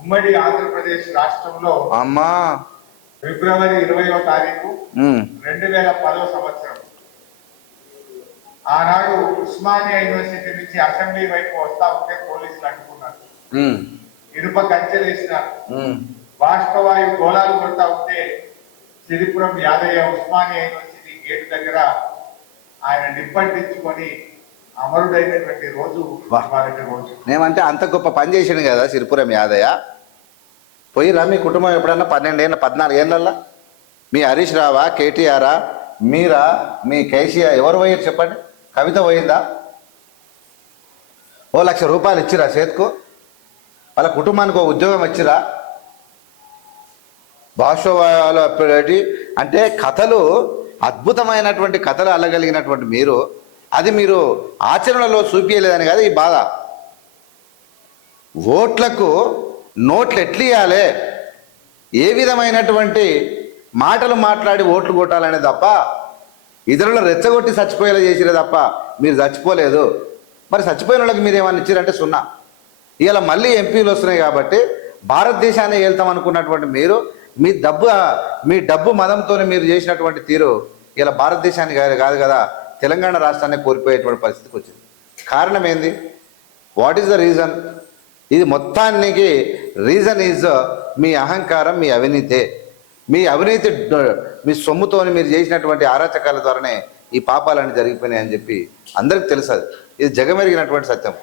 ఉమ్మడి ఆంధ్రప్రదేశ్ రాష్ట్రంలో అమ్మా. ఫిబ్రవరి ఇరవయో తారీఖు రెండు వేల పదో సంవత్సరం. ఆనాడు ఉస్మానియా యూనివర్సిటీ నుంచి అసెంబ్లీ వైపు వస్తా ఉంటే పోలీసులు అడ్డుకున్నారు ఇనుప కంచెలు వేసినారు. బాష్పవాయు గోళాలు కొడతా ఉంటే సిరిపురం యాదయ్య ఉస్మానియా యూనివర్సిటీ గేట్ దగ్గర ఆయన నిప్పంటించుకొని అమరుడైనటువంటి రోజు రోజు. నేమంటే అంత గొప్ప పని చేసిండు కదా సిరిపురం యాదయ్య? పోయిరా మీ కుటుంబం ఎప్పుడన్నా పన్నెండేళ్ళ పద్నాలుగేళ్ళల్లో మీ హరీష్ రావా కేటీఆరా మీరా మీ కేసీఆర్ ఎవరు పోయారు చెప్పండి? కవిత పోయిందా? ఓ లక్ష రూపాయలు ఇచ్చిరా చేతికు? వాళ్ళ కుటుంబానికి ఒక ఉద్యోగం ఇచ్చిరా భాషవాలు అప్పటి అంటే కథలు అద్భుతమైనటువంటి కథలు అల్లగలిగినటువంటి మీరు అది మీరు ఆచరణలో చూపించలేదని కాదు ఈ బాధ. ఓట్లకు నోట్లు ఎట్లియాలే ఇవ్వాలి ఏ విధమైనటువంటి మాటలు మాట్లాడి ఓట్లు కొట్టాలనే తప్ప ఇతరులు రెచ్చగొట్టి చచ్చిపోయేలా చేసిరే తప్ప మీరు చచ్చిపోలేదు. మరి చచ్చిపోయిన వాళ్ళకి మీరు ఏమన్నా ఇచ్చారంటే సున్నా. ఇలా మళ్ళీ ఎంపీలు వస్తున్నాయి కాబట్టి భారతదేశాన్ని వెళ్తాం అనుకున్నటువంటి మీరు మీ డబ్బు మీ డబ్బు మదంతో మీరు చేసినటువంటి తీరు ఇలా భారతదేశానికి కాదు కాదు కదా తెలంగాణ రాష్ట్రాన్ని కోల్పోయేటువంటి పరిస్థితికి వచ్చింది. కారణం ఏంది? వాట్ ఈస్ ద రీజన్ ఇది మొత్తానికి రీజన్ ఈజ్ మీ అహంకారం మీ అవినీతే. మీ అవినీతి మీ సొమ్ముతోని మీరు చేసినటువంటి ఆరాచకాల ద్వారానే ఈ పాపాలన్నీ జరిగిపోయినాయి అని చెప్పి అందరికి తెలుసు అది ఇది జగమెరిగినటువంటి సత్యం.